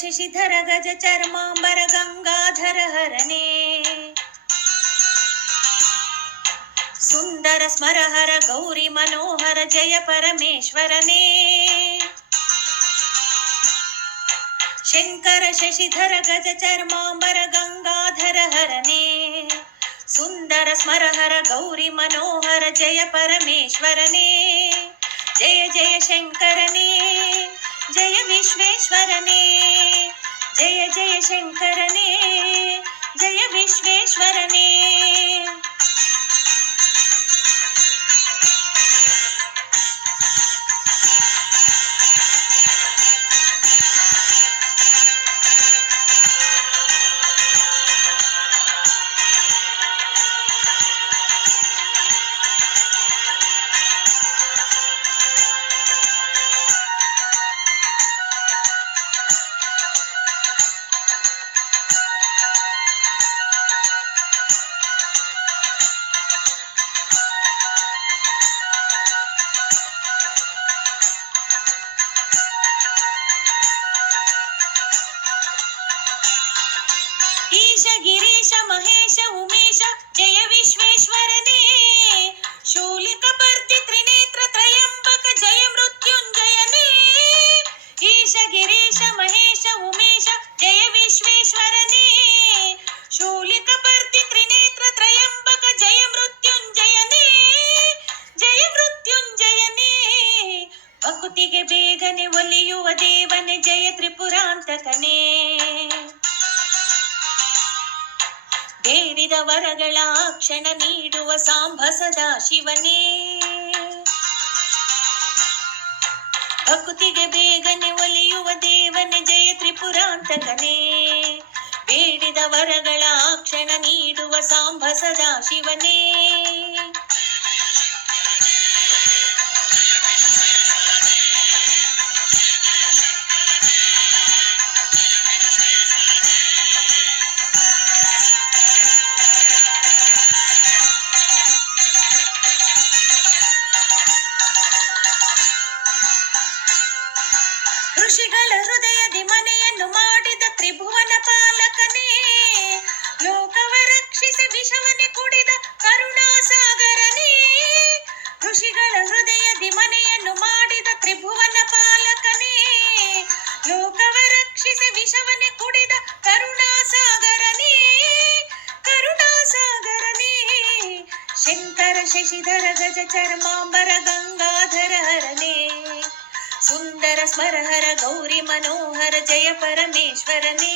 శశిధర గజ చర్మాంబర గంగాధర హరణే. సుందర స్మరహర గౌరీ మనోహర జయ పరమేశ్వరనే. శంకర శశిధర గజ చర్మాంబర గంగాధర హరణే. సుందర స్మరహర గౌరీ మనోహర జయ పరమేశ్వరనే. జయ జయ శంకరనే. जय विश्वेश्वरने जय जय शङ्करने जय विश्वेश्वरने। ಬೇಗನೆ ಒಲಿಯುವ ದೇವನೆ ಜಯ ತ್ರಿಪುರಾಂತಕನೇ. ಬೇಡಿದ ವರಗಳ ಕ್ಷಣ ನೀಡುವ ಸಾಂಬ ಸದಾ ಶಿವನೇ. ಭಕುತಿಗೆ ಬೇಗನೆ ಒಲಿಯುವ ದೇವನೆ ಜಯ ತ್ರಿಪುರಾಂತಕನೇ. ಬೇಡಿದ ವರಗಳ ಕ್ಷಣ ನೀಡುವ ಸಾಂಬ ಸದಾ ಶಿವನೇ. ವಿಷವನೆ ಕುಡಿದ ಕರುಣಾಸಾಗರನೇ ಋಷಿಗಳ ಹೃದಯ ದಿಮನೆಯನ್ನು ಮಾಡಿದ ತ್ರಿಭುವನ ಪಾಲಕನೇ ಲೋಕವ ರಕ್ಷಿಸಿ ವಿಷವನೆ ಕುಡಿದ ಕರುಣಾಸಾಗರನೇ ಕರುಣಾಸಾಗರನೇ ಶಂಕರ ಶಶಿಧರ ಗಜ ಚರ್ಮಾಂಬರ ಗಂಗಾಧರ ಹರನೇ ಸುಂದರ ಸ್ಮರಹರ ಗೌರಿ ಮನೋಹರ ಜಯ ಪರಮೇಶ್ವರನೇ